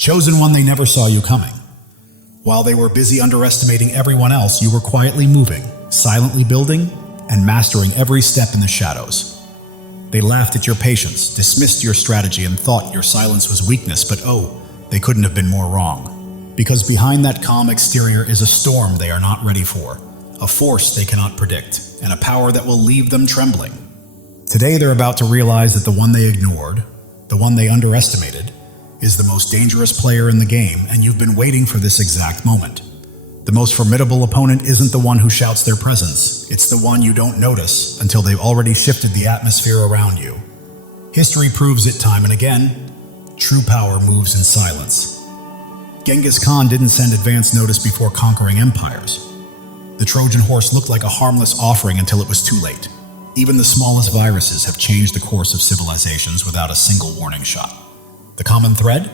Chosen one, they never saw you coming. While they were busy underestimating everyone else, you were quietly moving, silently building, and mastering every step in the shadows. They laughed at your patience, dismissed your strategy, and thought your silence was weakness, but they couldn't have been more wrong. Because behind that calm exterior is a storm they are not ready for, a force they cannot predict, and a power that will leave them trembling. Today they're about to realize that the one they ignored, the one they underestimated, is the most dangerous player in the game, and you've been waiting for this exact moment. The most formidable opponent isn't the one who shouts their presence, it's the one you don't notice until they've already shifted the atmosphere around you. History proves it time and again, true power moves in silence. Genghis Khan didn't send advance notice before conquering empires. The Trojan horse looked like a harmless offering until it was too late. Even the smallest viruses have changed the course of civilizations without a single warning shot. The common thread?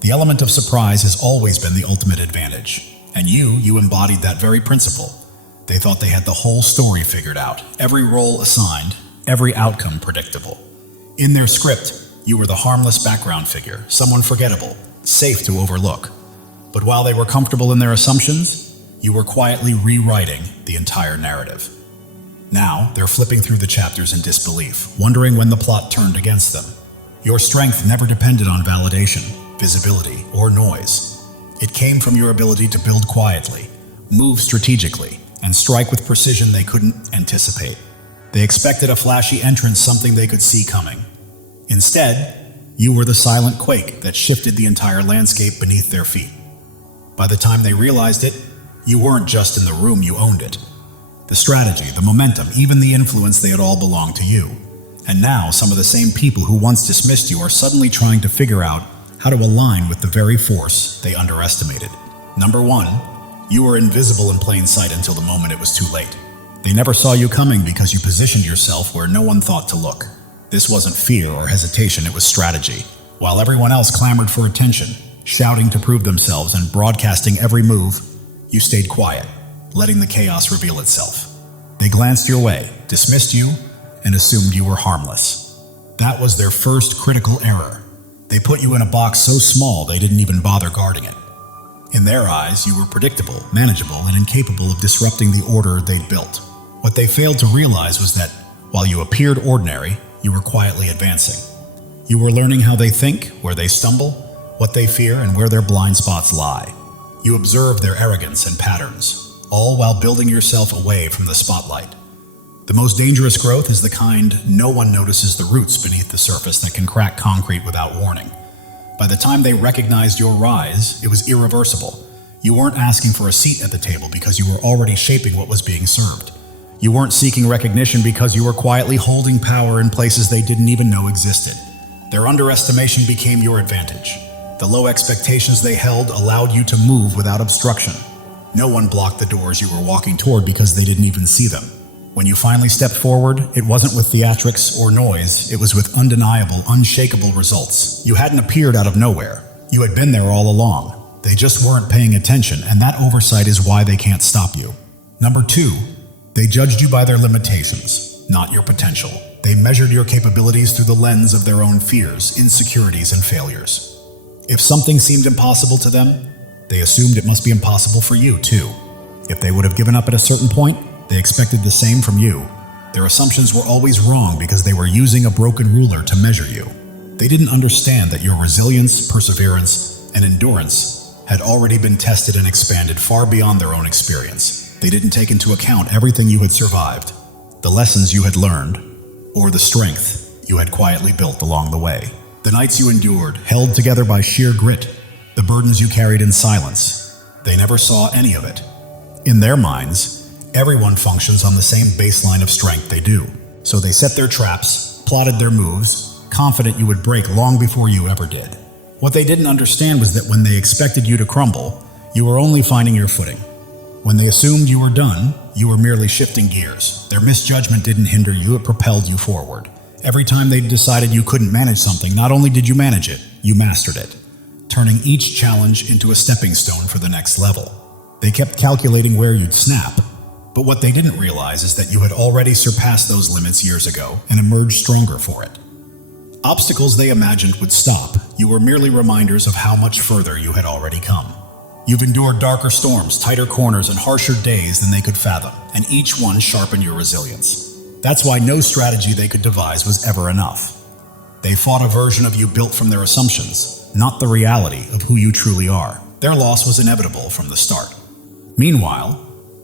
The element of surprise has always been the ultimate advantage. And you embodied that very principle. They thought they had the whole story figured out, every role assigned, every outcome predictable. In their script, you were the harmless background figure, someone forgettable, safe to overlook. But while they were comfortable in their assumptions, you were quietly rewriting the entire narrative. Now, they're flipping through the chapters in disbelief, wondering when the plot turned against them. Your strength never depended on validation, visibility, or noise. It came from your ability to build quietly, move strategically, and strike with precision they couldn't anticipate. They expected a flashy entrance, something they could see coming. Instead, you were the silent quake that shifted the entire landscape beneath their feet. By the time they realized it, you weren't just in the room, you owned it. The strategy, the momentum, even the influence, they had all belonged to you. And now, some of the same people who once dismissed you are suddenly trying to figure out how to align with the very force they underestimated. Number one, you were invisible in plain sight until the moment it was too late. They never saw you coming because you positioned yourself where no one thought to look. This wasn't fear or hesitation, it was strategy. While everyone else clamored for attention, shouting to prove themselves and broadcasting every move, you stayed quiet, letting the chaos reveal itself. They glanced your way, dismissed you, and assumed you were harmless. That was their first critical error. They put you in a box so small they didn't even bother guarding it. In their eyes, you were predictable, manageable, and incapable of disrupting the order they'd built. What they failed to realize was that, while you appeared ordinary, you were quietly advancing. You were learning how they think, where they stumble, what they fear, and where their blind spots lie. You observed their arrogance and patterns, all while building yourself away from the spotlight. The most dangerous growth is the kind no one notices the roots beneath the surface that can crack concrete without warning. By the time they recognized your rise, it was irreversible. You weren't asking for a seat at the table because you were already shaping what was being served. You weren't seeking recognition because you were quietly holding power in places they didn't even know existed. Their underestimation became your advantage. The low expectations they held allowed you to move without obstruction. No one blocked the doors you were walking toward because they didn't even see them. When you finally stepped forward, it wasn't with theatrics or noise, it was with undeniable, unshakable results. You hadn't appeared out of nowhere. You had been there all along. They just weren't paying attention, and that oversight is why they can't stop you. Number two, they judged you by their limitations, not your potential. They measured your capabilities through the lens of their own fears, insecurities, and failures. If something seemed impossible to them, they assumed it must be impossible for you, too. If they would have given up at a certain point, they expected the same from you. Their assumptions were always wrong because they were using a broken ruler to measure you. They didn't understand that your resilience, perseverance, and endurance had already been tested and expanded far beyond their own experience. They didn't take into account everything you had survived, the lessons you had learned, or the strength you had quietly built along the way. The nights you endured, held together by sheer grit, the burdens you carried in silence, they never saw any of it. In their minds, everyone functions on the same baseline of strength they do. So they set their traps, plotted their moves, confident you would break long before you ever did. What they didn't understand was that when they expected you to crumble, you were only finding your footing. When they assumed you were done, you were merely shifting gears. Their misjudgment didn't hinder you, it propelled you forward. Every time they decided you couldn't manage something, not only did you manage it, you mastered it, turning each challenge into a stepping stone for the next level. They kept calculating where you'd snap, but what they didn't realize is that you had already surpassed those limits years ago and emerged stronger for it. Obstacles they imagined would stop you were merely reminders of how much further you had already come. You've endured darker storms, tighter corners, and harsher days than they could fathom, and each one sharpened your resilience. That's why no strategy they could devise was ever enough. They fought a version of you built from their assumptions, not the reality of who you truly are. Their loss was inevitable from the start. Meanwhile,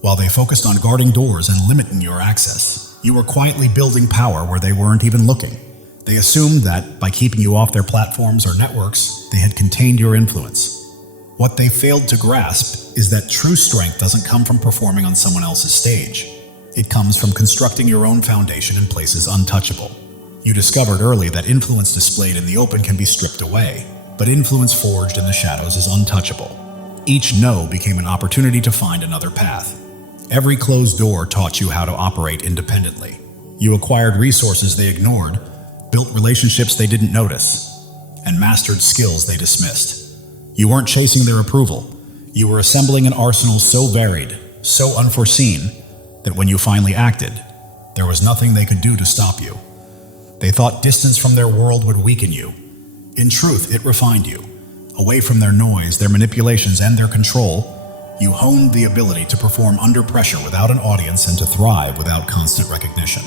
while they focused on guarding doors and limiting your access, you were quietly building power where they weren't even looking. They assumed that, by keeping you off their platforms or networks, they had contained your influence. What they failed to grasp is that true strength doesn't come from performing on someone else's stage. It comes from constructing your own foundation in places untouchable. You discovered early that influence displayed in the open can be stripped away, but influence forged in the shadows is untouchable. Each no became an opportunity to find another path. Every closed door taught you how to operate independently. You acquired resources they ignored, built relationships they didn't notice, and mastered skills they dismissed. You weren't chasing their approval. You were assembling an arsenal so varied, so unforeseen, that when you finally acted, there was nothing they could do to stop you. They thought distance from their world would weaken you. In truth, it refined you. Away from their noise, their manipulations, and their control, you honed the ability to perform under pressure without an audience and to thrive without constant recognition.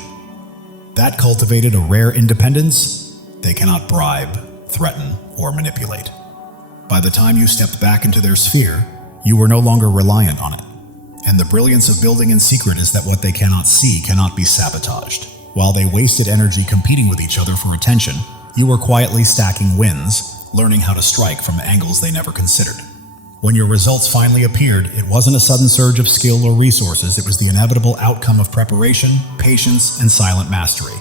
That cultivated a rare independence they cannot bribe, threaten, or manipulate. By the time you stepped back into their sphere, you were no longer reliant on it. And the brilliance of building in secret is that what they cannot see cannot be sabotaged. While they wasted energy competing with each other for attention, you were quietly stacking wins, learning how to strike from angles they never considered. When your results finally appeared, it wasn't a sudden surge of skill or resources, it was the inevitable outcome of preparation, patience, and silent mastery.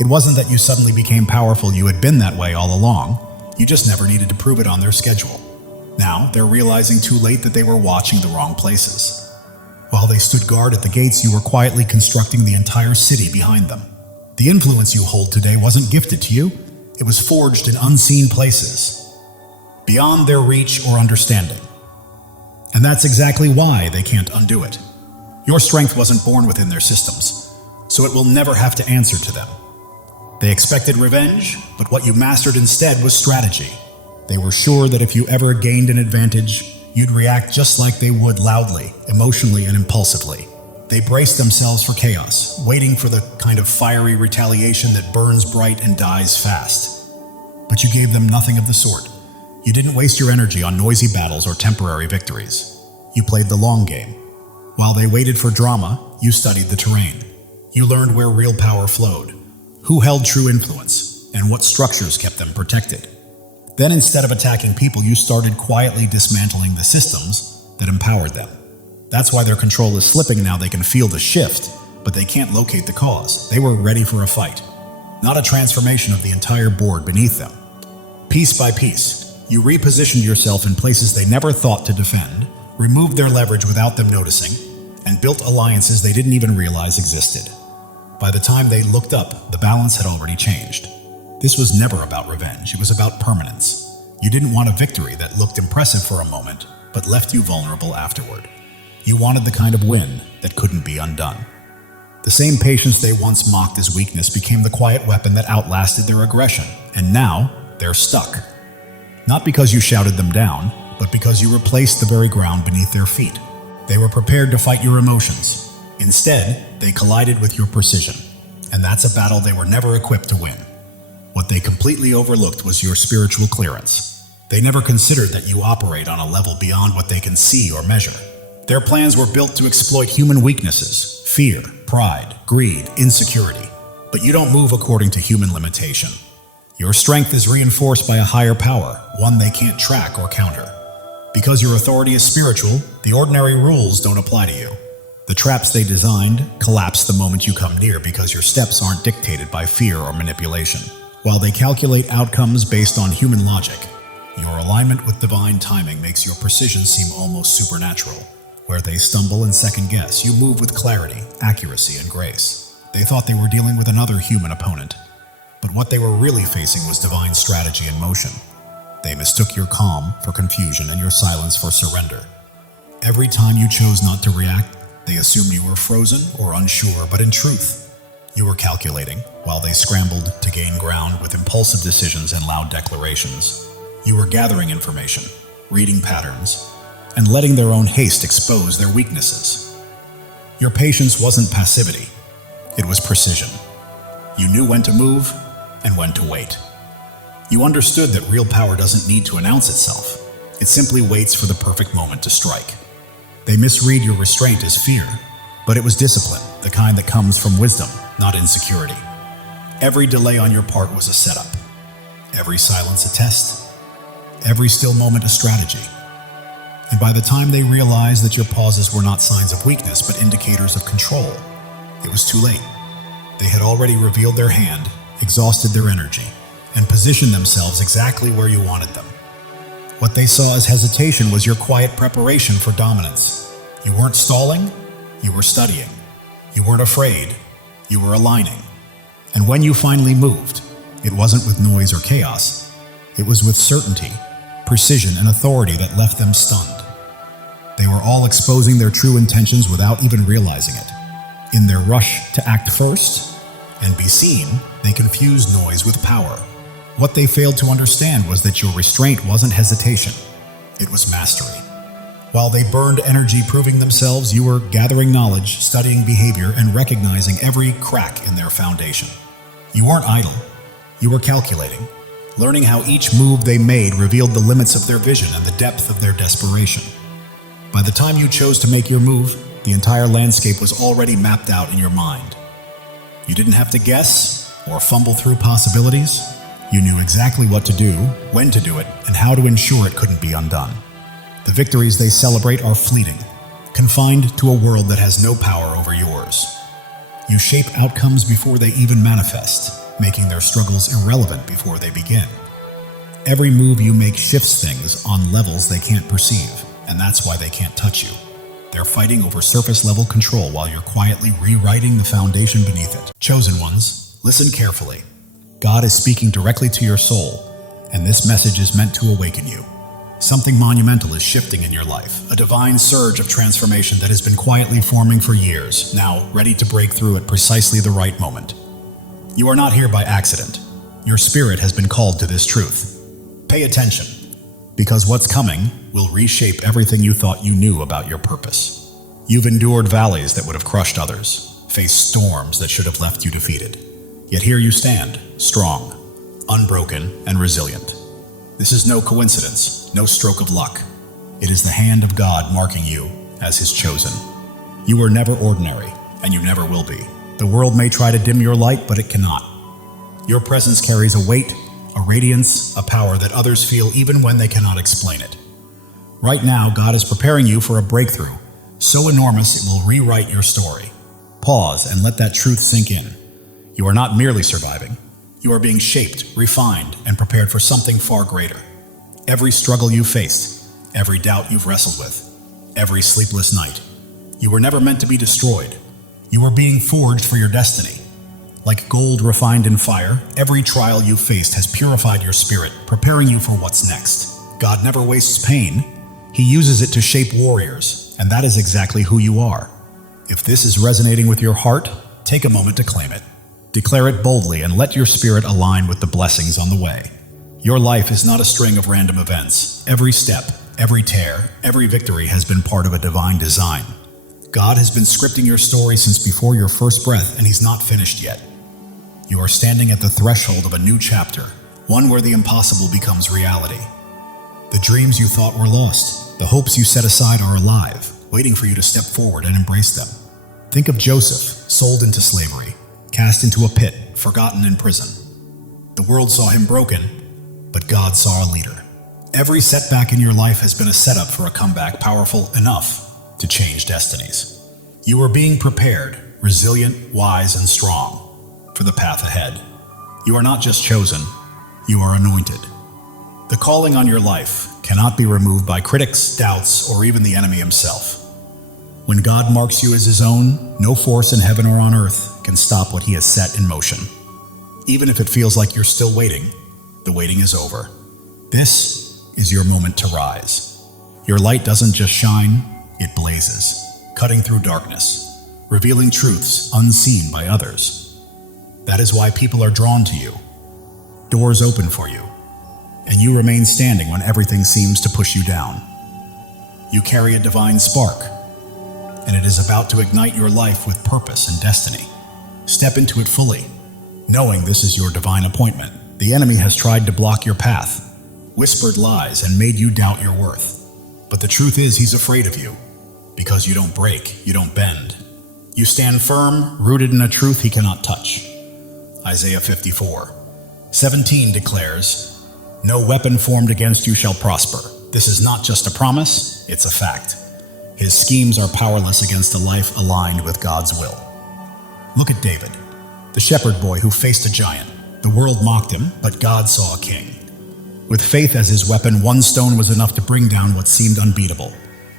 It wasn't that you suddenly became powerful, you had been that way all along. You just never needed to prove it on their schedule. Now, they're realizing too late that they were watching the wrong places. While they stood guard at the gates, you were quietly constructing the entire city behind them. The influence you hold today wasn't gifted to you, it was forged in unseen places, beyond their reach or understanding. And that's exactly why they can't undo it. Your strength wasn't born within their systems, so it will never have to answer to them. They expected revenge, but what you mastered instead was strategy. They were sure that if you ever gained an advantage, you'd react just like they would, loudly, emotionally, and impulsively. They braced themselves for chaos, waiting for the kind of fiery retaliation that burns bright and dies fast. But you gave them nothing of the sort. You didn't waste your energy on noisy battles or temporary victories. You played the long game. While they waited for drama, you studied the terrain. You learned where real power flowed, who held true influence, and what structures kept them protected. Then, instead of attacking people, you started quietly dismantling the systems that empowered them. That's why their control is slipping now. They can feel the shift, but they can't locate the cause. They were ready for a fight, not a transformation of the entire board beneath them. Piece by piece, you repositioned yourself in places they never thought to defend, removed their leverage without them noticing, and built alliances they didn't even realize existed. By the time they looked up, the balance had already changed. This was never about revenge, it was about permanence. You didn't want a victory that looked impressive for a moment, but left you vulnerable afterward. You wanted the kind of win that couldn't be undone. The same patience they once mocked as weakness became the quiet weapon that outlasted their aggression, and now they're stuck. Not because you shouted them down, but because you replaced the very ground beneath their feet. They were prepared to fight your emotions. Instead, they collided with your precision, and that's a battle they were never equipped to win. What they completely overlooked was your spiritual clearance. They never considered that you operate on a level beyond what they can see or measure. Their plans were built to exploit human weaknesses, fear, pride, greed, insecurity. But you don't move according to human limitation. Your strength is reinforced by a higher power, one they can't track or counter. Because your authority is spiritual, the ordinary rules don't apply to you. The traps they designed collapse the moment you come near because your steps aren't dictated by fear or manipulation. While they calculate outcomes based on human logic, your alignment with divine timing makes your precision seem almost supernatural. Where they stumble and second guess, you move with clarity, accuracy, and grace. They thought they were dealing with another human opponent, but what they were really facing was divine strategy in motion. They mistook your calm for confusion and your silence for surrender. Every time you chose not to react, they assumed you were frozen or unsure, but in truth, You were calculating, while they scrambled to gain ground with impulsive decisions and loud declarations. You were gathering information, reading patterns, and letting their own haste expose their weaknesses. Your patience wasn't passivity, it was precision. You knew when to move and when to wait. You understood that real power doesn't need to announce itself. It simply waits for the perfect moment to strike. They misread your restraint as fear, but it was discipline, the kind that comes from wisdom, not insecurity. Every delay on your part was a setup. Every silence a test. Every still moment a strategy. And by the time they realized that your pauses were not signs of weakness, but indicators of control, it was too late. They had already revealed their hand, exhausted their energy, and positioned themselves exactly where you wanted them. What they saw as hesitation was your quiet preparation for dominance. You weren't stalling, you were studying. You weren't afraid, you were aligning. And when you finally moved, it wasn't with noise or chaos. It was with certainty, precision, and authority that left them stunned. They were all exposing their true intentions without even realizing it. In their rush to act first and be seen, they confused noise with power. What they failed to understand was that your restraint wasn't hesitation, it was mastery. While they burned energy proving themselves, you were gathering knowledge, studying behavior, and recognizing every crack in their foundation. You weren't idle, you were calculating, learning how each move they made revealed the limits of their vision and the depth of their desperation. By the time you chose to make your move, the entire landscape was already mapped out in your mind. You didn't have to guess or fumble through possibilities. You knew exactly what to do, when to do it, and how to ensure it couldn't be undone. The victories they celebrate are fleeting, confined to a world that has no power over yours. You shape outcomes before they even manifest, making their struggles irrelevant before they begin. Every move you make shifts things on levels they can't perceive, and that's why they can't touch you. They're fighting over surface-level control while you're quietly rewriting the foundation beneath it. Chosen ones, listen carefully. God is speaking directly to your soul, and this message is meant to awaken you. Something monumental is shifting in your life, a divine surge of transformation that has been quietly forming for years, now ready to break through at precisely the right moment. You are not here by accident. Your spirit has been called to this truth. Pay attention, because what's coming will reshape everything you thought you knew about your purpose. You've endured valleys that would have crushed others, faced storms that should have left you defeated. Yet here you stand, strong, unbroken, and resilient. This is no coincidence, no stroke of luck. It is the hand of God marking you as His chosen. You were never ordinary, and you never will be. The world may try to dim your light, but it cannot. Your presence carries a weight, a radiance, a power that others feel even when they cannot explain it. Right now, God is preparing you for a breakthrough, so enormous it will rewrite your story. Pause and let that truth sink in. You are not merely surviving. You are being shaped, refined, and prepared for something far greater. Every struggle you faced, every doubt you've wrestled with, every sleepless night, you were never meant to be destroyed. You were being forged for your destiny. Like gold refined in fire, every trial you faced has purified your spirit, preparing you for what's next. God never wastes pain. He uses it to shape warriors, and that is exactly who you are. If this is resonating with your heart, take a moment to claim it. Declare it boldly and let your spirit align with the blessings on the way. Your life is not a string of random events. Every step, every tear, every victory has been part of a divine design. God has been scripting your story since before your first breath, and He's not finished yet. You are standing at the threshold of a new chapter, one where the impossible becomes reality. The dreams you thought were lost, the hopes you set aside are alive, waiting for you to step forward and embrace them. Think of Joseph, sold into slavery, cast into a pit, forgotten in prison. The world saw him broken, but God saw a leader. Every setback in your life has been a setup for a comeback powerful enough to change destinies. You are being prepared, resilient, wise, and strong for the path ahead. You are not just chosen, you are anointed. The calling on your life cannot be removed by critics, doubts, or even the enemy himself. When God marks you as His own, no force in heaven or on earth can stop what He has set in motion. Even if it feels like you're still waiting, the waiting is over. This is your moment to rise. Your light doesn't just shine, it blazes, cutting through darkness, revealing truths unseen by others. That is why people are drawn to you. Doors open for you, and you remain standing when everything seems to push you down. You carry a divine spark, and it is about to ignite your life with purpose and destiny. Step into it fully, knowing this is your divine appointment. The enemy has tried to block your path, whispered lies, and made you doubt your worth. But the truth is, he's afraid of you, because you don't break, you don't bend. You stand firm, rooted in a truth he cannot touch. Isaiah 54:17 declares, "No weapon formed against you shall prosper." This is not just a promise, it's a fact. His schemes are powerless against a life aligned with God's will. Look at David, the shepherd boy who faced a giant. The world mocked him, but God saw a king. With faith as his weapon, one stone was enough to bring down what seemed unbeatable.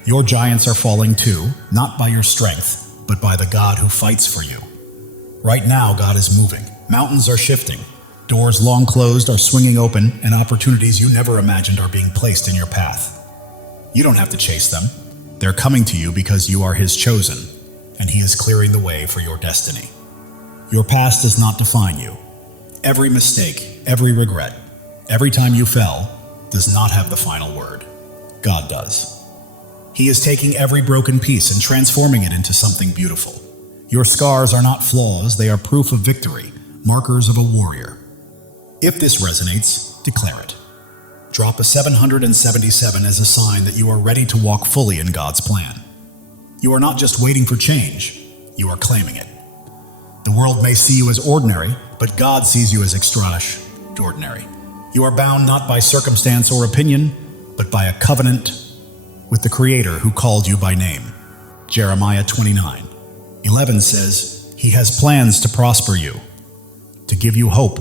Your giants are falling too, not by your strength, but by the God who fights for you. Right now, God is moving. Mountains are shifting. Doors long closed are swinging open, and opportunities you never imagined are being placed in your path. You don't have to chase them. They're coming to you because you are his chosen, and he is clearing the way for your destiny. Your past does not define you. Every mistake, every regret, every time you fell, does not have the final word. God does. He is taking every broken piece and transforming it into something beautiful. Your scars are not flaws, they are proof of victory, markers of a warrior. If this resonates, declare it. Drop a 777 as a sign that you are ready to walk fully in God's plan. You are not just waiting for change, you are claiming it. The world may see you as ordinary, but God sees you as extraordinary. You are bound not by circumstance or opinion, but by a covenant with the Creator who called you by name. Jeremiah 29:11 says, "He has plans to prosper you, to give you hope,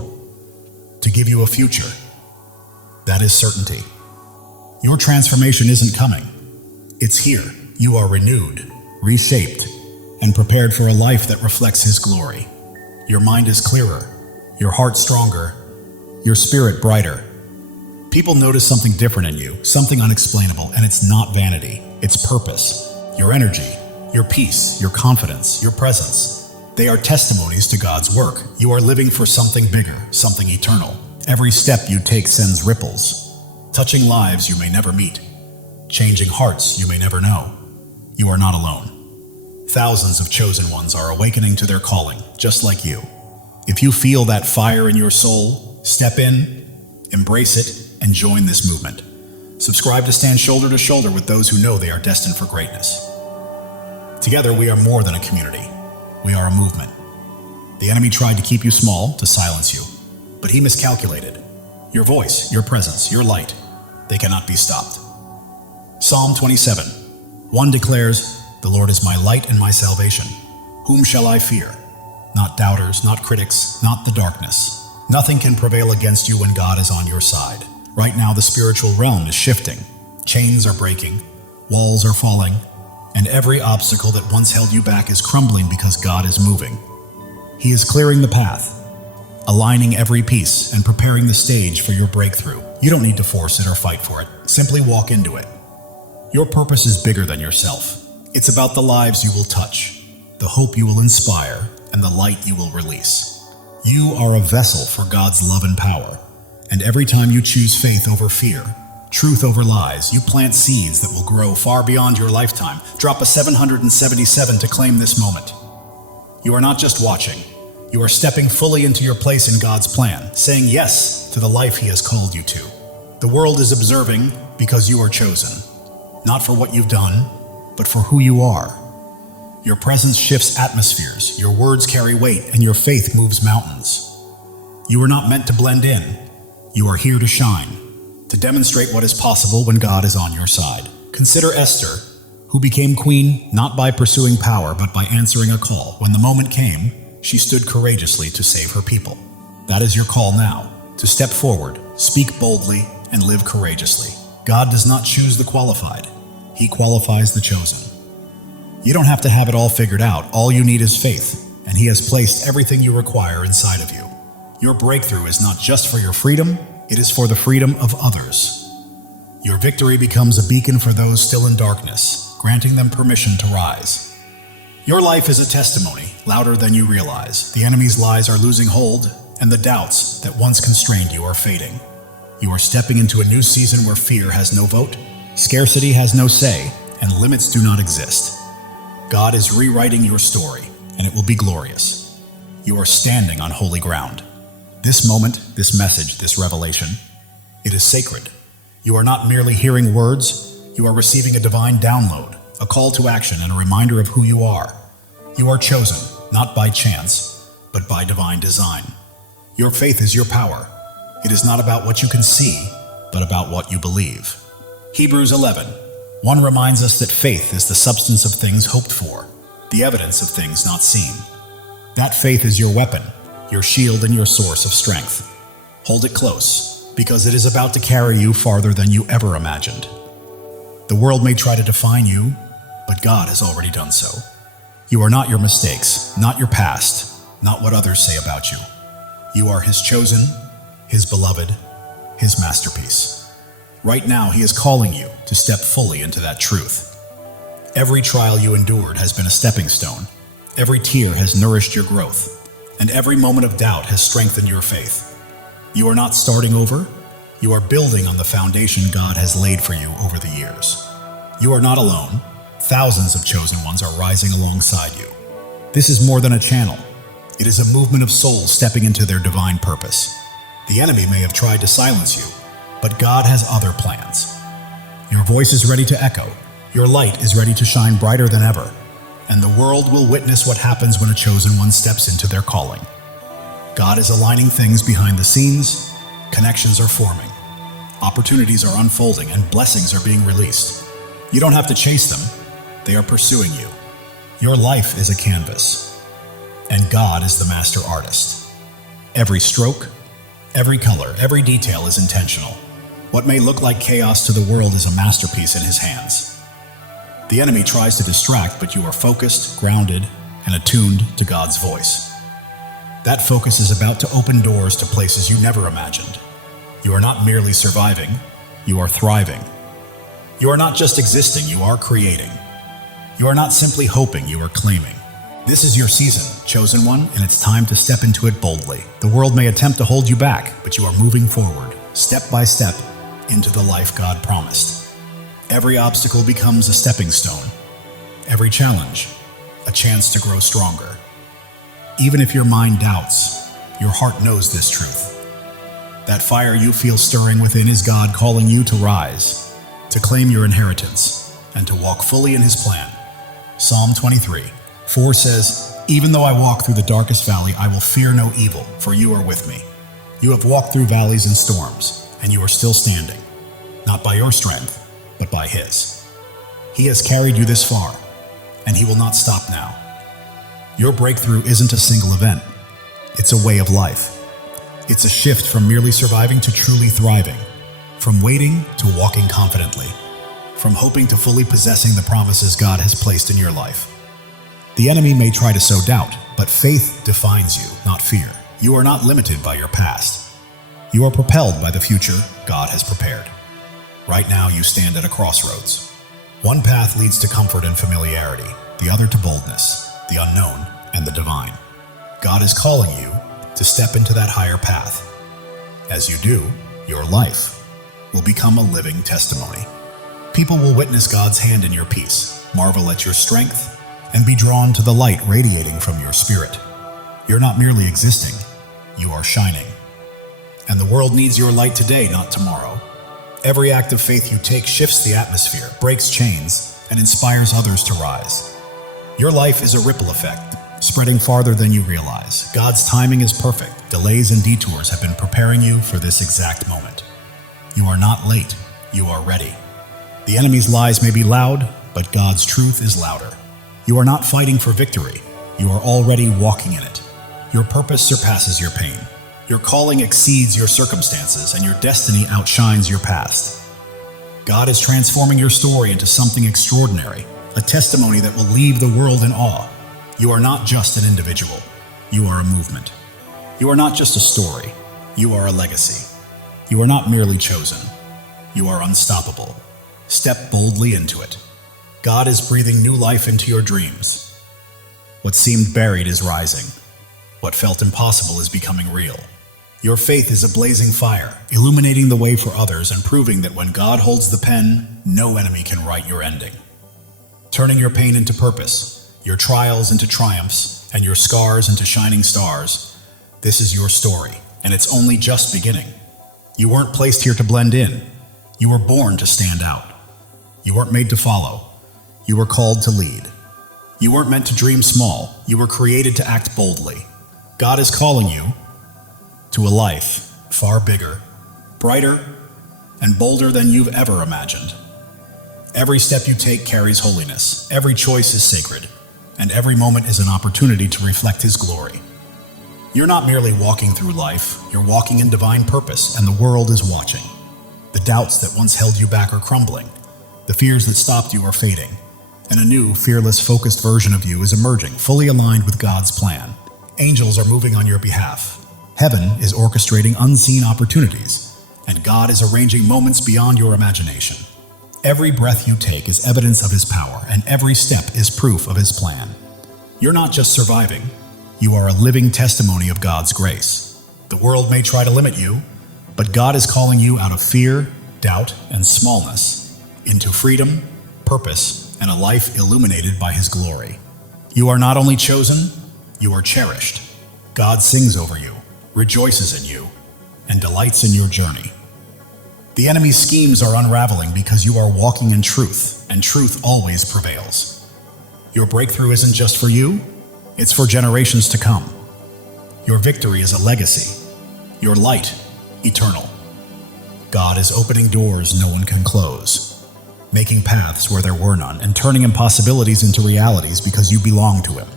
to give you a future." That is certainty. Your transformation isn't coming. It's here. You are renewed, reshaped, and prepared for a life that reflects His glory. Your mind is clearer, your heart stronger, your spirit brighter. People notice something different in you, something unexplainable, and it's not vanity, it's purpose. Your energy, your peace, your confidence, your presence. They are testimonies to God's work. You are living for something bigger, something eternal. Every step you take sends ripples, touching lives you may never meet, changing hearts you may never know. You are not alone. Thousands of chosen ones are awakening to their calling, just like you. If you feel that fire in your soul, step in, embrace it, and join this movement. Subscribe to stand shoulder to shoulder with those who know they are destined for greatness. Together, we are more than a community. We are a movement. The enemy tried to keep you small, to silence you, but he miscalculated. Your voice, your presence, your light, they cannot be stopped. Psalm 27:1 declares, "The Lord is my light and my salvation. Whom shall I fear?" Not doubters, not critics, not the darkness. Nothing can prevail against you when God is on your side. Right now, the spiritual realm is shifting. Chains are breaking, walls are falling, and every obstacle that once held you back is crumbling because God is moving. He is clearing the path, aligning every piece, and preparing the stage for your breakthrough. You don't need to force it or fight for it. Simply walk into it. Your purpose is bigger than yourself. It's about the lives you will touch, the hope you will inspire, and the light you will release. You are a vessel for God's love and power. And every time you choose faith over fear, truth over lies, you plant seeds that will grow far beyond your lifetime. Drop a 777 to claim this moment. You are not just watching. You are stepping fully into your place in God's plan, saying yes to the life He has called you to. The world is observing because you are chosen, not for what you've done, but for who you are. Your presence shifts atmospheres, your words carry weight, and your faith moves mountains. You are not meant to blend in. You are here to shine, to demonstrate what is possible when God is on your side. Consider Esther, who became queen not by pursuing power, but by answering a call. When the moment came, she stood courageously to save her people. That is your call now, to step forward, speak boldly, and live courageously. God does not choose the qualified. He qualifies the chosen. You don't have to have it all figured out. All you need is faith, and He has placed everything you require inside of you. Your breakthrough is not just for your freedom, it is for the freedom of others. Your victory becomes a beacon for those still in darkness, granting them permission to rise. Your life is a testimony, louder than you realize. The enemy's lies are losing hold, and the doubts that once constrained you are fading. You are stepping into a new season where fear has no vote, scarcity has no say, and limits do not exist. God is rewriting your story, and it will be glorious. You are standing on holy ground. This moment, this message, this revelation, it is sacred. You are not merely hearing words, you are receiving a divine download, a call to action and a reminder of who you are. You are chosen, not by chance, but by divine design. Your faith is your power. It is not about what you can see, but about what you believe. Hebrews 11:1 reminds us that faith is the substance of things hoped for, the evidence of things not seen. That faith is your weapon, your shield, and your source of strength. Hold it close, because it is about to carry you farther than you ever imagined. The world may try to define you, but God has already done so. You are not your mistakes, not your past, not what others say about you. You are His chosen, His beloved, His masterpiece. Right now, He is calling you to step fully into that truth. Every trial you endured has been a stepping stone. Every tear has nourished your growth, and every moment of doubt has strengthened your faith. You are not starting over. You are building on the foundation God has laid for you over the years. You are not alone. Thousands of chosen ones are rising alongside you. This is more than a channel. It is a movement of souls stepping into their divine purpose. The enemy may have tried to silence you, but God has other plans. Your voice is ready to echo. Your light is ready to shine brighter than ever. And the world will witness what happens when a chosen one steps into their calling. God is aligning things behind the scenes. Connections are forming. Opportunities are unfolding and blessings are being released. You don't have to chase them. They are pursuing you. Your life is a canvas, and God is the master artist. Every stroke, every color, every detail is intentional. What may look like chaos to the world is a masterpiece in His hands. The enemy tries to distract, but you are focused, grounded, and attuned to God's voice. That focus is about to open doors to places you never imagined. You are not merely surviving, you are thriving. You are not just existing, you are creating. You are not simply hoping, you are claiming. This is your season, chosen one, and it's time to step into it boldly. The world may attempt to hold you back, but you are moving forward, step by step, into the life God promised. Every obstacle becomes a stepping stone. Every challenge, a chance to grow stronger. Even if your mind doubts, your heart knows this truth. That fire you feel stirring within is God calling you to rise, to claim your inheritance, and to walk fully in His plan. Psalm 23:4 says, "Even though I walk through the darkest valley, I will fear no evil, for you are with me. You have walked through valleys and storms, and you are still standing, not by your strength, but by His. He has carried you this far, and He will not stop now." Your breakthrough isn't a single event. It's a way of life. It's a shift from merely surviving to truly thriving, from waiting to walking confidently, from hoping to fully possessing the promises God has placed in your life. The enemy may try to sow doubt, but faith defines you, not fear. You are not limited by your past. You are propelled by the future God has prepared. Right now you stand at a crossroads. One path leads to comfort and familiarity, the other to boldness, the unknown, and the divine. God is calling you to step into that higher path. As you do, your life will become a living testimony. People will witness God's hand in your peace, marvel at your strength, and be drawn to the light radiating from your spirit. You're not merely existing, you are shining. And the world needs your light today, not tomorrow. Every act of faith you take shifts the atmosphere, breaks chains, and inspires others to rise. Your life is a ripple effect, spreading farther than you realize. God's timing is perfect. Delays and detours have been preparing you for this exact moment. You are not late, you are ready. The enemy's lies may be loud, but God's truth is louder. You are not fighting for victory, you are already walking in it. Your purpose surpasses your pain. Your calling exceeds your circumstances, and your destiny outshines your past. God is transforming your story into something extraordinary, a testimony that will leave the world in awe. You are not just an individual, you are a movement. You are not just a story, you are a legacy. You are not merely chosen, you are unstoppable. Step boldly into it. God is breathing new life into your dreams. What seemed buried is rising. What felt impossible is becoming real. Your faith is a blazing fire, illuminating the way for others and proving that when God holds the pen, no enemy can write your ending. Turning your pain into purpose, your trials into triumphs, and your scars into shining stars, this is your story, and it's only just beginning. You weren't placed here to blend in. You were born to stand out. You weren't made to follow. You were called to lead. You weren't meant to dream small. You were created to act boldly. God is calling you to a life far bigger, brighter, and bolder than you've ever imagined. Every step you take carries holiness. Every choice is sacred, and every moment is an opportunity to reflect His glory. You're not merely walking through life, you're walking in divine purpose, and the world is watching. The doubts that once held you back are crumbling. The fears that stopped you are fading, and a new, fearless, focused version of you is emerging, fully aligned with God's plan. Angels are moving on your behalf. Heaven is orchestrating unseen opportunities, and God is arranging moments beyond your imagination. Every breath you take is evidence of His power, and every step is proof of His plan. You're not just surviving, you are a living testimony of God's grace. The world may try to limit you, but God is calling you out of fear, doubt, and smallness into freedom, purpose, and a life illuminated by His glory. You are not only chosen, you are cherished. God sings over you, rejoices in you, and delights in your journey. The enemy's schemes are unraveling because you are walking in truth, and truth always prevails. Your breakthrough isn't just for you, it's for generations to come. Your victory is a legacy, your light eternal. God is opening doors no one can close, making paths where there were none, and turning impossibilities into realities because you belong to Him.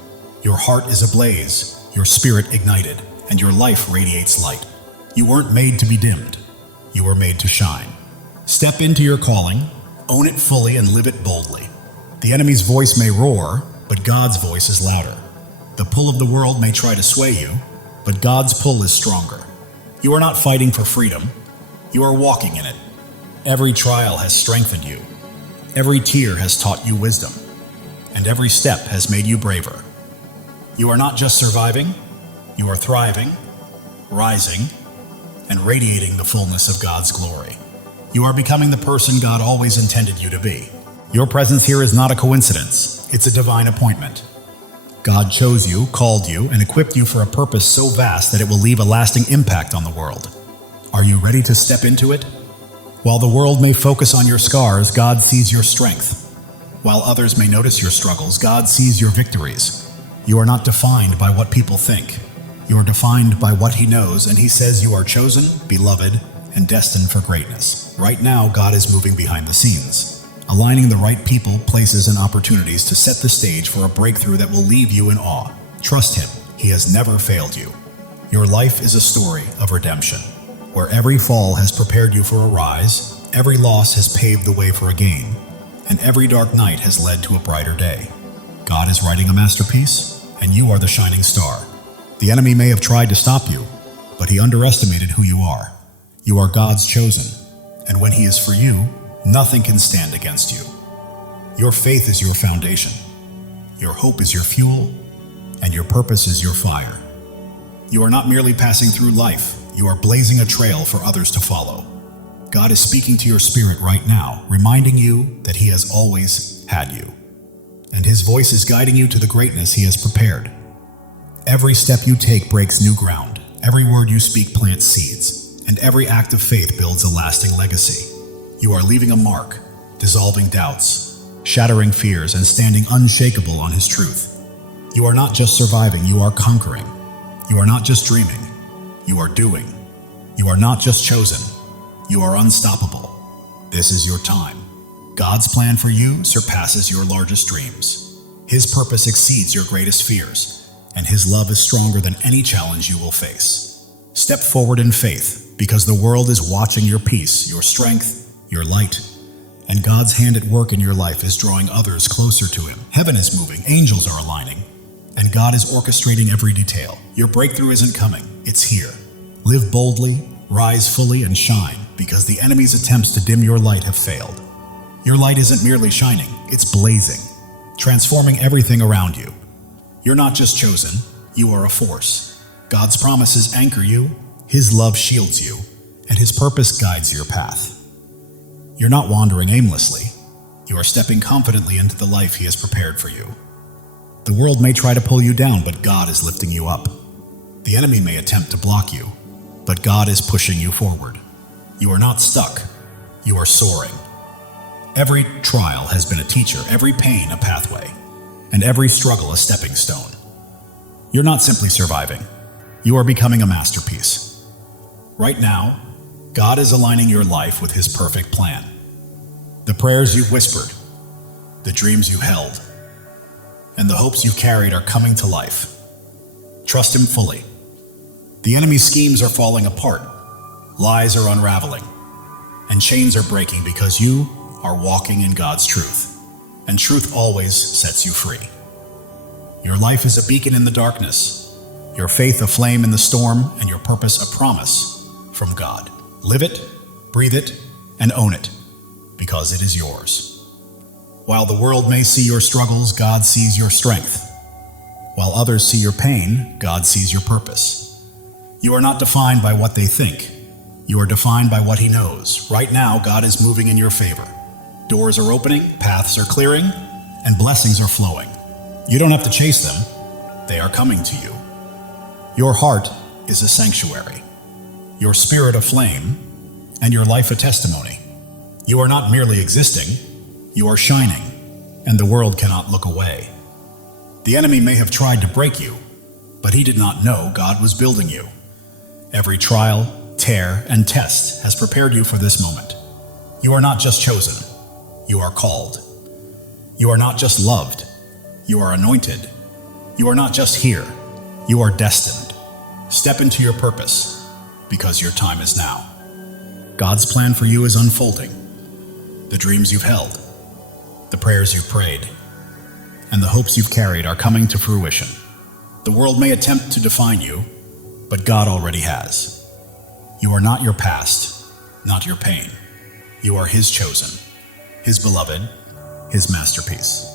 Your heart is ablaze, your spirit ignited, and your life radiates light. You weren't made to be dimmed. You were made to shine. Step into your calling, own it fully, and live it boldly. The enemy's voice may roar, but God's voice is louder. The pull of the world may try to sway you, but God's pull is stronger. You are not fighting for freedom. You are walking in it. Every trial has strengthened you. Every tear has taught you wisdom. And every step has made you braver. You are not just surviving, you are thriving, rising, and radiating the fullness of God's glory. You are becoming the person God always intended you to be. Your presence here is not a coincidence, it's a divine appointment. God chose you, called you, and equipped you for a purpose so vast that it will leave a lasting impact on the world. Are you ready to step into it? While the world may focus on your scars, God sees your strength. While others may notice your struggles, God sees your victories. You are not defined by what people think. You are defined by what He knows, and He says you are chosen, beloved, and destined for greatness. Right now, God is moving behind the scenes, aligning the right people, places, and opportunities to set the stage for a breakthrough that will leave you in awe. Trust Him. He has never failed you. Your life is a story of redemption, where every fall has prepared you for a rise, every loss has paved the way for a gain, and every dark night has led to a brighter day. God is writing a masterpiece, and you are the shining star. The enemy may have tried to stop you, but he underestimated who you are. You are God's chosen, and when He is for you, nothing can stand against you. Your faith is your foundation, your hope is your fuel, and your purpose is your fire. You are not merely passing through life, you are blazing a trail for others to follow. God is speaking to your spirit right now, reminding you that He has always had you, and His voice is guiding you to the greatness He has prepared. Every step you take breaks new ground, every word you speak plants seeds, and every act of faith builds a lasting legacy. You are leaving a mark, dissolving doubts, shattering fears, and standing unshakable on His truth. You are not just surviving, you are conquering. You are not just dreaming, you are doing. You are not just chosen, you are unstoppable. This is your time. God's plan for you surpasses your largest dreams. His purpose exceeds your greatest fears, and His love is stronger than any challenge you will face. Step forward in faith, because the world is watching your peace, your strength, your light, and God's hand at work in your life is drawing others closer to Him. Heaven is moving, angels are aligning, and God is orchestrating every detail. Your breakthrough isn't coming, it's here. Live boldly, rise fully, and shine, because the enemy's attempts to dim your light have failed. Your light isn't merely shining, it's blazing, transforming everything around you. You're not just chosen, you are a force. God's promises anchor you, His love shields you, and His purpose guides your path. You're not wandering aimlessly. You are stepping confidently into the life He has prepared for you. The world may try to pull you down, but God is lifting you up. The enemy may attempt to block you, but God is pushing you forward. You are not stuck. You are soaring. Every trial has been a teacher, every pain a pathway, and every struggle a stepping stone. You're not simply surviving. You are becoming a masterpiece. Right now, God is aligning your life with His perfect plan. The prayers you've whispered, the dreams you held, and the hopes you've carried are coming to life. Trust Him fully. The enemy's schemes are falling apart, lies are unraveling, and chains are breaking because you are walking in God's truth, and truth always sets you free. Your life is a beacon in the darkness, your faith a flame in the storm, and your purpose a promise from God. Live it, breathe it, and own it, because it is yours. While the world may see your struggles, God sees your strength. While others see your pain, God sees your purpose. You are not defined by what they think. You are defined by what He knows. Right now, God is moving in your favor. Doors are opening, paths are clearing, and blessings are flowing. You don't have to chase them. They are coming to you. Your heart is a sanctuary, your spirit a flame, and your life a testimony. You are not merely existing, you are shining, and the world cannot look away. The enemy may have tried to break you, but he did not know God was building you. Every trial, tear, and test has prepared you for this moment. You are not just chosen, you are called. You are not just loved, you are anointed. You are not just here, you are destined. Step into your purpose, because your time is now. God's plan for you is unfolding. The dreams you've held, the prayers you've prayed, and the hopes you've carried are coming to fruition. The world may attempt to define you, but God already has. You are not your past, not your pain. You are His chosen, His beloved, His masterpiece.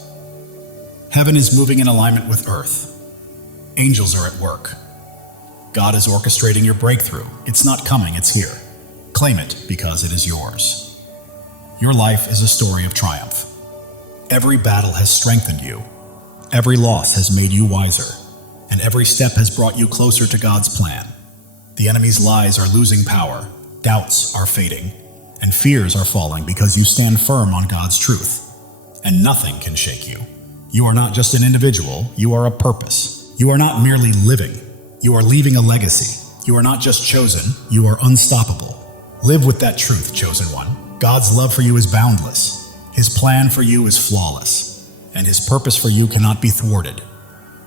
Heaven is moving in alignment with earth. Angels are at work. God is orchestrating your breakthrough. It's not coming, it's here. Claim it because it is yours. Your life is a story of triumph. Every battle has strengthened you. Every loss has made you wiser. And every step has brought you closer to God's plan. The enemy's lies are losing power, doubts are fading, and fears are falling because you stand firm on God's truth. And nothing can shake you. You are not just an individual, you are a purpose. You are not merely living, you are leaving a legacy. You are not just chosen, you are unstoppable. Live with that truth, chosen one. God's love for you is boundless. His plan for you is flawless. And His purpose for you cannot be thwarted.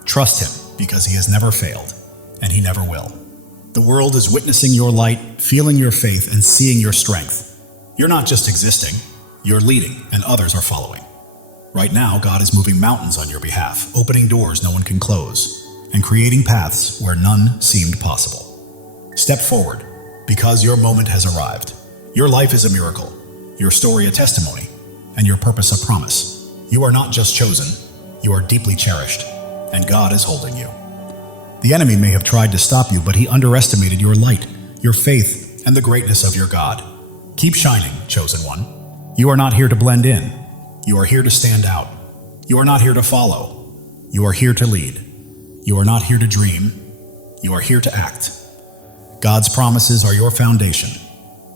Trust Him because He has never failed, and He never will. The world is witnessing your light, feeling your faith, and seeing your strength. You're not just existing, you're leading, and others are following. Right now, God is moving mountains on your behalf, opening doors no one can close, and creating paths where none seemed possible. Step forward, because your moment has arrived. Your life is a miracle, your story a testimony, and your purpose a promise. You are not just chosen, you are deeply cherished, and God is holding you. The enemy may have tried to stop you, but he underestimated your light, your faith, and the greatness of your God. Keep shining, chosen one. You are not here to blend in. You are here to stand out. You are not here to follow. You are here to lead. You are not here to dream. You are here to act. God's promises are your foundation.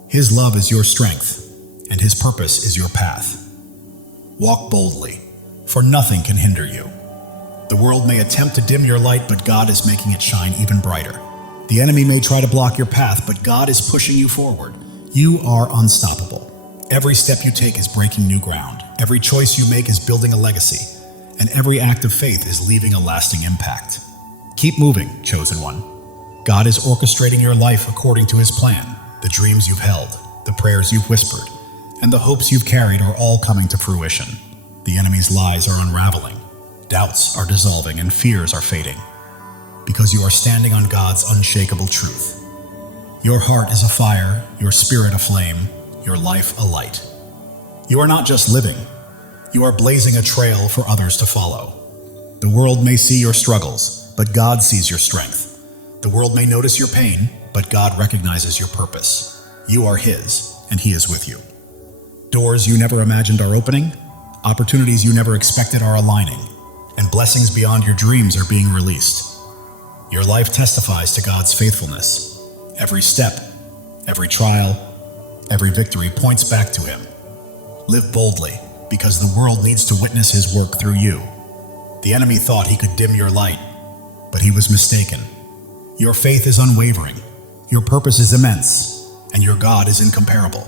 His love is your strength, and His purpose is your path. Walk boldly, for nothing can hinder you. The world may attempt to dim your light, but God is making it shine even brighter. The enemy may try to block your path, but God is pushing you forward. You are unstoppable. Every step you take is breaking new ground. Every choice you make is building a legacy, and every act of faith is leaving a lasting impact. Keep moving, chosen one. God is orchestrating your life according to His plan. The dreams you've held, the prayers you've whispered, and the hopes you've carried are all coming to fruition. The enemy's lies are unraveling. Doubts are dissolving and fears are fading, because you are standing on God's unshakable truth. Your heart is a fire, your spirit a flame, your life a light. You are not just living, you are blazing a trail for others to follow. The world may see your struggles, but God sees your strength. The world may notice your pain, but God recognizes your purpose. You are His, and He is with you. Doors you never imagined are opening, opportunities you never expected are aligning, and blessings beyond your dreams are being released. Your life testifies to God's faithfulness. Every step, every trial, every victory points back to Him. Live boldly, because the world needs to witness His work through you. The enemy thought he could dim your light, but he was mistaken. Your faith is unwavering, your purpose is immense, and your God is incomparable.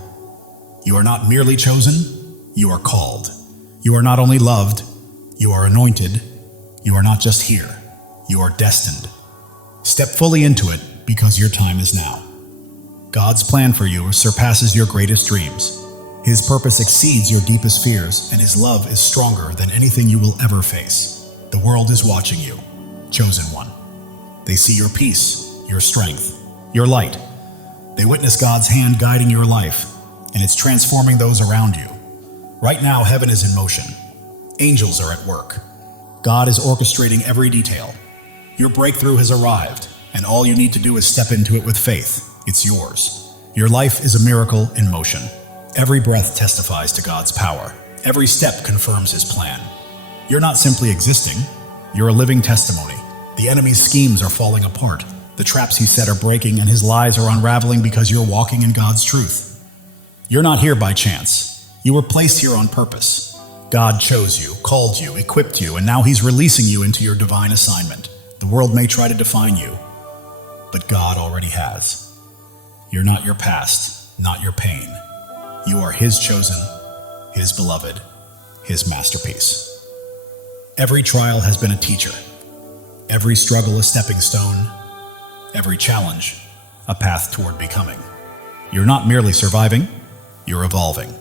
You are not merely chosen, you are called. You are not only loved, you are anointed. You are not just here, you are destined. Step fully into it, because your time is now. God's plan for you surpasses your greatest dreams. His purpose exceeds your deepest fears, and His love is stronger than anything you will ever face. The world is watching you, chosen one. They see your peace, your strength, your light. They witness God's hand guiding your life, and it's transforming those around you. Right now, heaven is in motion. Angels are at work. God is orchestrating every detail. Your breakthrough has arrived, and all you need to do is step into it with faith. It's yours. Your life is a miracle in motion. Every breath testifies to God's power. Every step confirms His plan. You're not simply existing, you're a living testimony. The enemy's schemes are falling apart. The traps he set are breaking, and his lies are unraveling because you're walking in God's truth. You're not here by chance. You were placed here on purpose. God chose you, called you, equipped you, and now He's releasing you into your divine assignment. The world may try to define you, but God already has. You're not your past, not your pain. You are His chosen, His beloved, His masterpiece. Every trial has been a teacher. Every struggle a stepping stone. Every challenge a path toward becoming. You're not merely surviving, you're evolving.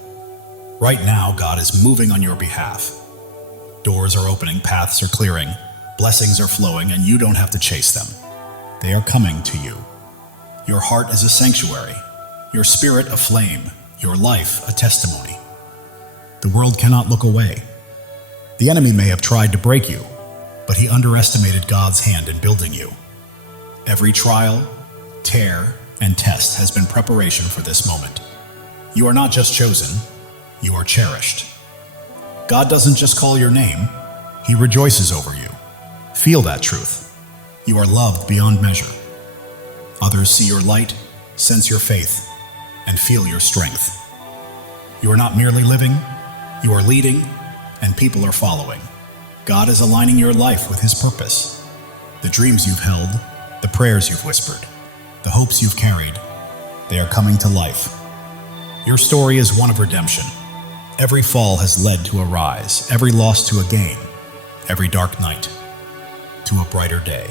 Right now, God is moving on your behalf. Doors are opening, paths are clearing, blessings are flowing, and you don't have to chase them. They are coming to you. Your heart is a sanctuary, your spirit a flame, your life a testimony. The world cannot look away. The enemy may have tried to break you, but he underestimated God's hand in building you. Every trial, tear, and test has been preparation for this moment. You are not just chosen, you are cherished. God doesn't just call your name, He rejoices over you. Feel that truth. You are loved beyond measure. Others see your light, sense your faith, and feel your strength. You are not merely living, you are leading, and people are following. God is aligning your life with His purpose. The dreams you've held, the prayers you've whispered, the hopes you've carried, they are coming to life. Your story is one of redemption. Every fall has led to a rise, every loss to a gain, every dark night to a brighter day.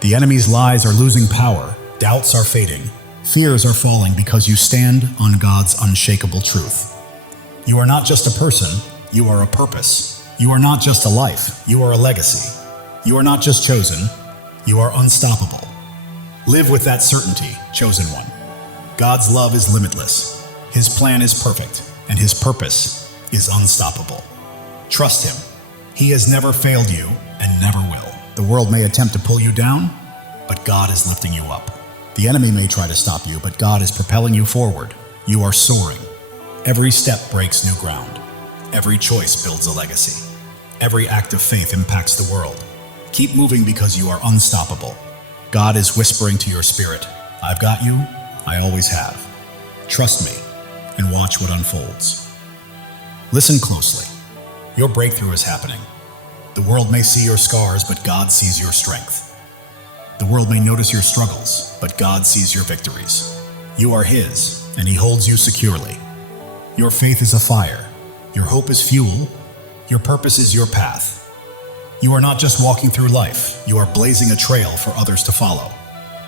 The enemy's lies are losing power, doubts are fading, fears are falling because you stand on God's unshakable truth. You are not just a person, you are a purpose. You are not just a life, you are a legacy. You are not just chosen, you are unstoppable. Live with that certainty, chosen one. God's love is limitless. His plan is perfect, and His purpose is unstoppable. Trust Him. He has never failed you and never will. The world may attempt to pull you down, but God is lifting you up. The enemy may try to stop you, but God is propelling you forward. You are soaring. Every step breaks new ground. Every choice builds a legacy. Every act of faith impacts the world. Keep moving because you are unstoppable. God is whispering to your spirit, I've got you, I always have. Trust me, and watch what unfolds. Listen closely. Your breakthrough is happening. The world may see your scars, but God sees your strength. The world may notice your struggles, but God sees your victories. You are His, and He holds you securely. Your faith is a fire. Your hope is fuel. Your purpose is your path. You are not just walking through life, you are blazing a trail for others to follow.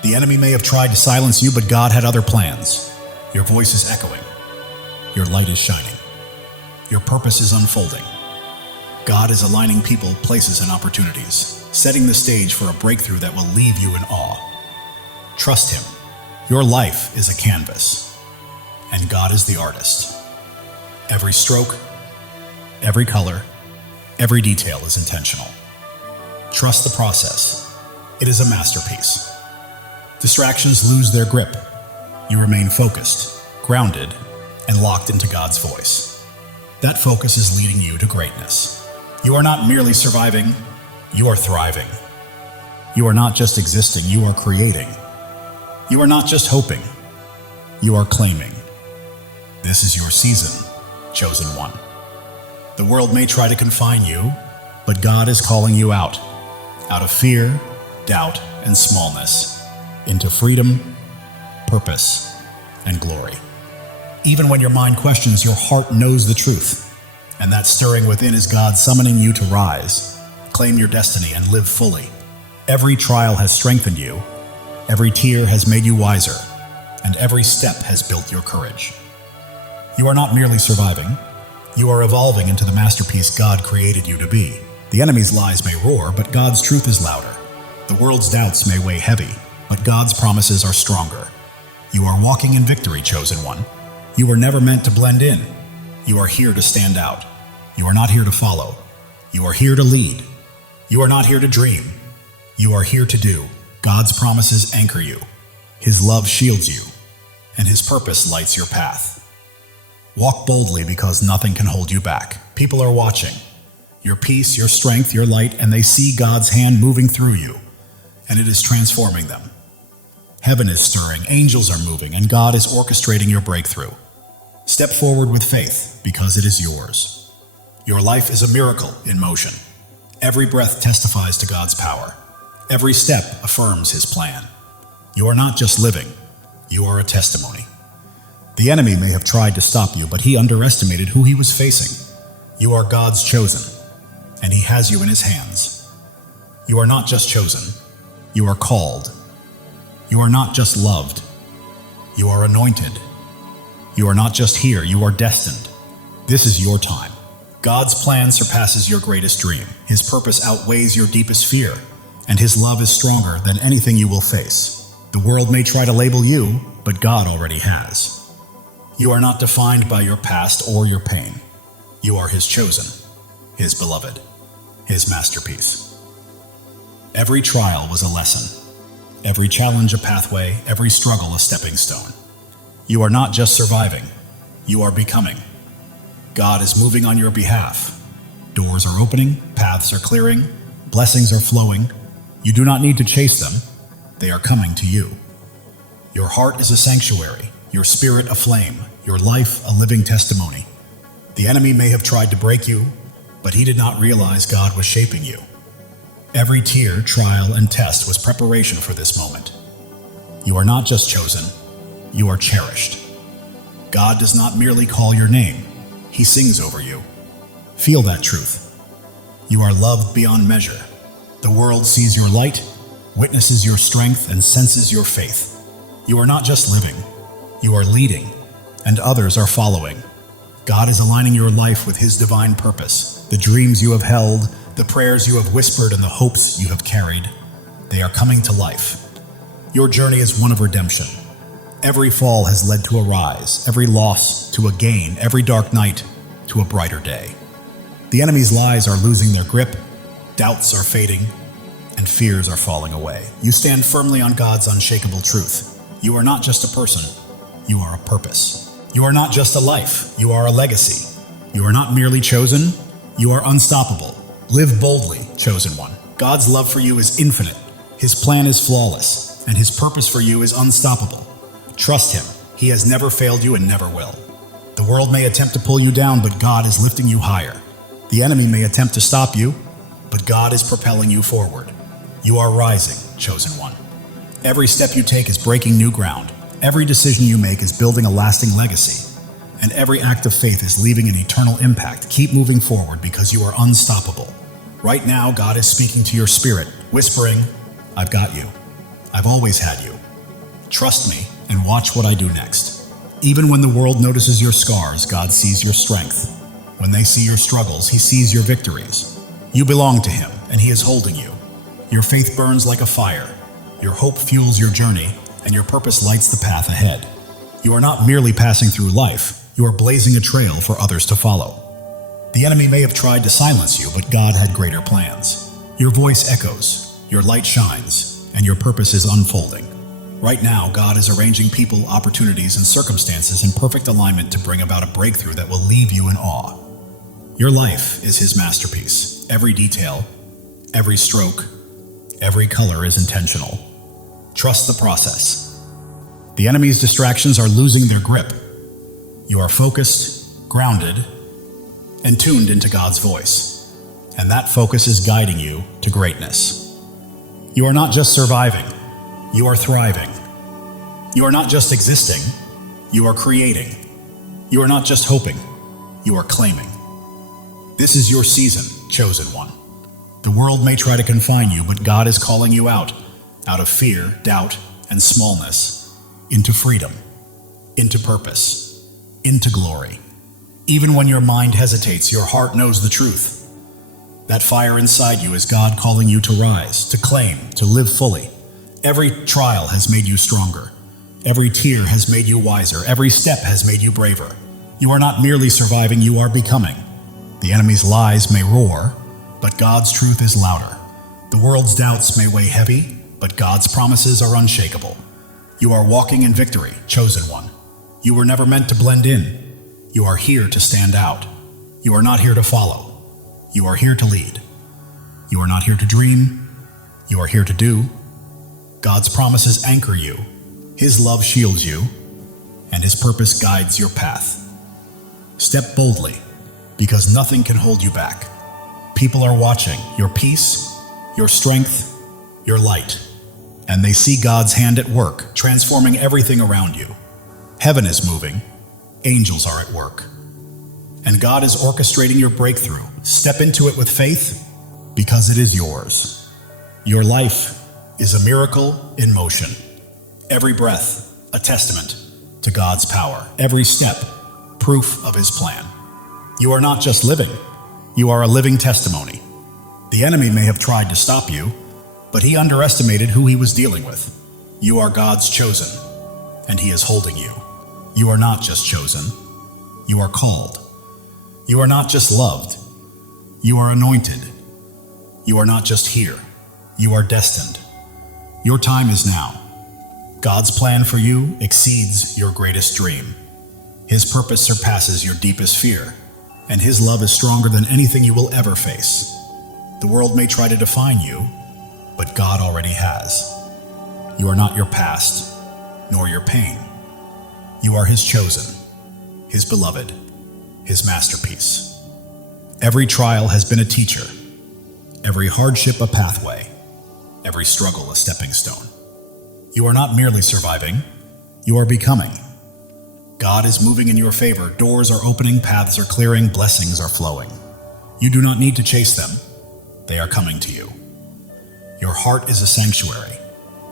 The enemy may have tried to silence you, but God had other plans. Your voice is echoing. Your light is shining. Your purpose is unfolding. God is aligning people, places, and opportunities, setting the stage for a breakthrough that will leave you in awe. Trust Him. Your life is a canvas, and God is the artist. Every stroke, every color, every detail is intentional. Trust the process. It is a masterpiece. Distractions lose their grip. You remain focused, grounded, and locked into God's voice. That focus is leading you to greatness. You are not merely surviving, you are thriving. You are not just existing, you are creating. You are not just hoping, you are claiming. This is your season, chosen one. The world may try to confine you, but God is calling you out of fear, doubt, and smallness, into freedom, purpose, and glory. Even when your mind questions, your heart knows the truth, and that stirring within is God summoning you to rise, claim your destiny, and live fully. Every trial has strengthened you, every tear has made you wiser, and every step has built your courage. You are not merely surviving, you are evolving into the masterpiece God created you to be. The enemy's lies may roar, but God's truth is louder. The world's doubts may weigh heavy, but God's promises are stronger. You are walking in victory, chosen one. You were never meant to blend in. You are here to stand out. You are not here to follow. You are here to lead. You are not here to dream. You are here to do. God's promises anchor you. His love shields you, and His purpose lights your path. Walk boldly because nothing can hold you back. People are watching. Your peace, your strength, your light, and they see God's hand moving through you, and it is transforming them. Heaven is stirring, angels are moving, and God is orchestrating your breakthrough. Step forward with faith, because it is yours. Your life is a miracle in motion. Every breath testifies to God's power. Every step affirms His plan. You are not just living, you are a testimony. The enemy may have tried to stop you, but he underestimated who he was facing. You are God's chosen, and He has you in His hands. You are not just chosen, you are called. You are not just loved, you are anointed. You are not just here, you are destined. This is your time. God's plan surpasses your greatest dream. His purpose outweighs your deepest fear, and His love is stronger than anything you will face. The world may try to label you, but God already has. You are not defined by your past or your pain. You are His chosen, His beloved, His masterpiece. Every trial was a lesson. Every challenge a pathway, every struggle a stepping stone. You are not just surviving, you are becoming. God is moving on your behalf. Doors are opening, paths are clearing, blessings are flowing. You do not need to chase them, they are coming to you. Your heart is a sanctuary, your spirit a flame, your life a living testimony. The enemy may have tried to break you, but he did not realize God was shaping you. Every tear, trial, and test was preparation for this moment. You are not just chosen, you are cherished. God does not merely call your name, He sings over you. Feel that truth. You are loved beyond measure. The world sees your light, witnesses your strength, and senses your faith. You are not just living, you are leading, and others are following. God is aligning your life with His divine purpose. The dreams you have held, the prayers you have whispered, and the hopes you have carried, they are coming to life. Your journey is one of redemption. Every fall has led to a rise, every loss to a gain, every dark night to a brighter day. The enemy's lies are losing their grip, doubts are fading, and fears are falling away. You stand firmly on God's unshakable truth. You are not just a person, you are a purpose. You are not just a life, you are a legacy. You are not merely chosen, you are unstoppable. Live boldly, chosen one. God's love for you is infinite. His plan is flawless, and His purpose for you is unstoppable. Trust Him. He has never failed you and never will. The world may attempt to pull you down, but God is lifting you higher. The enemy may attempt to stop you, but God is propelling you forward. You are rising, chosen one. Every step you take is breaking new ground. Every decision you make is building a lasting legacy. And every act of faith is leaving an eternal impact. Keep moving forward because you are unstoppable. Right now, God is speaking to your spirit, whispering, I've got you. I've always had you. Trust me and watch what I do next. Even when the world notices your scars, God sees your strength. When they see your struggles, He sees your victories. You belong to Him, and He is holding you. Your faith burns like a fire. Your hope fuels your journey, and your purpose lights the path ahead. You are not merely passing through life, you are blazing a trail for others to follow. The enemy may have tried to silence you, but God had greater plans. Your voice echoes, your light shines, and your purpose is unfolding. Right now, God is arranging people, opportunities, and circumstances in perfect alignment to bring about a breakthrough that will leave you in awe. Your life is His masterpiece. Every detail, every stroke, every color is intentional. Trust the process. The enemy's distractions are losing their grip. You are focused, grounded, and tuned into God's voice. And that focus is guiding you to greatness. You are not just surviving, you are thriving. You are not just existing, you are creating. You are not just hoping, you are claiming. This is your season, chosen one. The world may try to confine you, but God is calling you out of fear, doubt, and smallness, into freedom, into purpose, into glory. Even when your mind hesitates, your heart knows the truth. That fire inside you is God calling you to rise, to claim, to live fully. Every trial has made you stronger. Every tear has made you wiser. Every step has made you braver. You are not merely surviving, you are becoming. The enemy's lies may roar, but God's truth is louder. The world's doubts may weigh heavy, but God's promises are unshakable. You are walking in victory, chosen one. You were never meant to blend in. You are here to stand out. You are not here to follow. You are here to lead. You are not here to dream. You are here to do. God's promises anchor you. His love shields you, and His purpose guides your path. Step boldly, because nothing can hold you back. People are watching your peace, your strength, your light, and they see God's hand at work, transforming everything around you. Heaven is moving, angels are at work, and God is orchestrating your breakthrough. Step into it with faith, because it is yours. Your life is a miracle in motion. Every breath, a testament to God's power. Every step, proof of His plan. You are not just living, you are a living testimony. The enemy may have tried to stop you, but he underestimated who he was dealing with. You are God's chosen, and He is holding you. You are not just chosen, you are called. You are not just loved, you are anointed. You are not just here, you are destined. Your time is now. God's plan for you exceeds your greatest dream. His purpose surpasses your deepest fear, and His love is stronger than anything you will ever face. The world may try to define you, but God already has. You are not your past, nor your pain. You are His chosen, His beloved, His masterpiece. Every trial has been a teacher, every hardship a pathway, every struggle a stepping stone. You are not merely surviving, you are becoming. God is moving in your favor. Doors are opening, paths are clearing, blessings are flowing. You do not need to chase them. They are coming to you. Your heart is a sanctuary,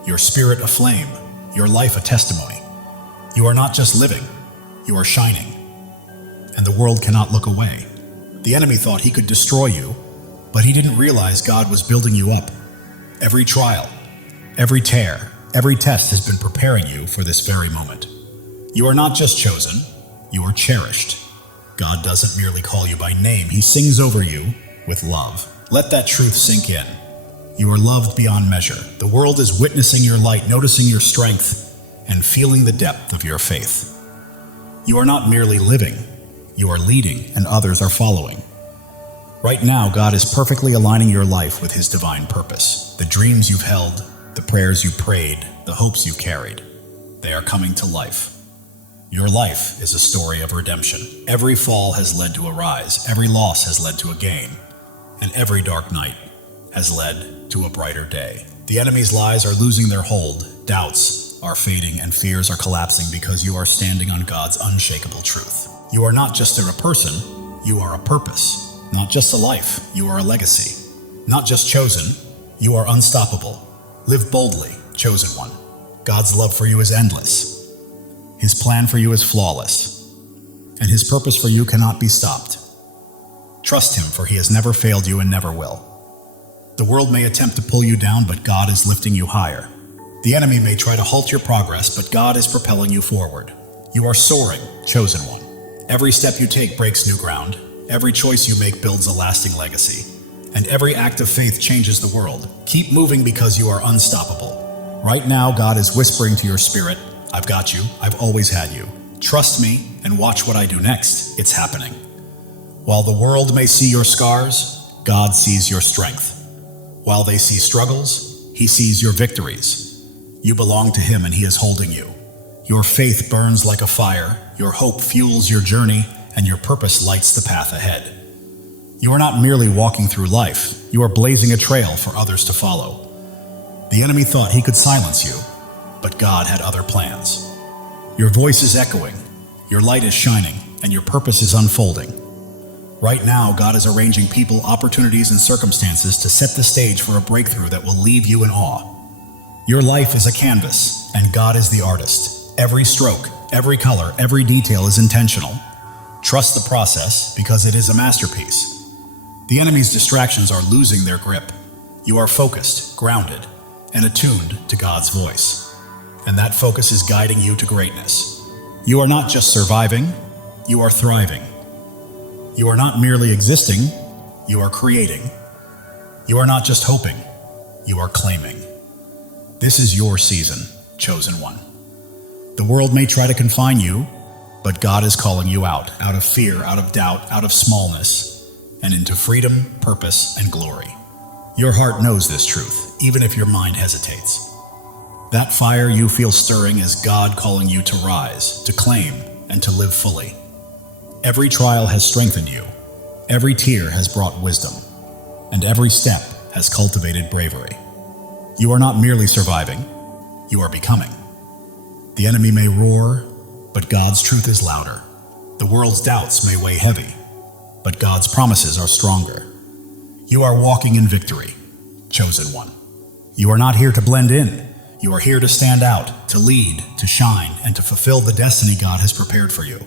your spirit a flame, your life a testimony. You are not just living, you are shining. And the world cannot look away. The enemy thought he could destroy you, but he didn't realize God was building you up. Every trial, every tear, every test has been preparing you for this very moment. You are not just chosen, you are cherished. God doesn't merely call you by name, He sings over you with love. Let that truth sink in. You are loved beyond measure. The world is witnessing your light, noticing your strength, and feeling the depth of your faith. You are not merely living, you are leading, and others are following. Right now, God is perfectly aligning your life with His divine purpose. The dreams you've held, the prayers you prayed, the hopes you carried, they are coming to life. Your life is a story of redemption. Every fall has led to a rise, every loss has led to a gain, and every dark night has led to a brighter day. The enemy's lies are losing their hold, doubts are fading, and fears are collapsing because you are standing on God's unshakable truth. You are not just a person, you are a purpose. Not just a life, you are a legacy. Not just chosen, you are unstoppable. Live boldly, chosen one. God's love for you is endless. His plan for you is flawless, and His purpose for you cannot be stopped. Trust Him, for He has never failed you and never will. The world may attempt to pull you down, but God is lifting you higher. The enemy may try to halt your progress, but God is propelling you forward. You are soaring, chosen one. Every step you take breaks new ground. Every choice you make builds a lasting legacy. And every act of faith changes the world. Keep moving because you are unstoppable. Right now, God is whispering to your spirit, I've got you. I've always had you. Trust me and watch what I do next. It's happening. While the world may see your scars, God sees your strength. While they see struggles, He sees your victories. You belong to Him and He is holding you. Your faith burns like a fire, your hope fuels your journey, and your purpose lights the path ahead. You are not merely walking through life, you are blazing a trail for others to follow. The enemy thought he could silence you, but God had other plans. Your voice is echoing, your light is shining, and your purpose is unfolding. Right now, God is arranging people, opportunities, and circumstances to set the stage for a breakthrough that will leave you in awe. Your life is a canvas, and God is the artist. Every stroke, every color, every detail is intentional. Trust the process because it is a masterpiece. The enemy's distractions are losing their grip. You are focused, grounded, and attuned to God's voice. And that focus is guiding you to greatness. You are not just surviving, you are thriving. You are not merely existing, you are creating. You are not just hoping, you are claiming. This is your season, chosen one. The world may try to confine you, but God is calling you out of fear, out of doubt, out of smallness, and into freedom, purpose, and glory. Your heart knows this truth, even if your mind hesitates. That fire you feel stirring is God calling you to rise, to claim, and to live fully. Every trial has strengthened you, every tear has brought wisdom, and every step has cultivated bravery. You are not merely surviving, you are becoming. The enemy may roar, but God's truth is louder. The world's doubts may weigh heavy, but God's promises are stronger. You are walking in victory, chosen one. You are not here to blend in. You are here to stand out, to lead, to shine, and to fulfill the destiny God has prepared for you.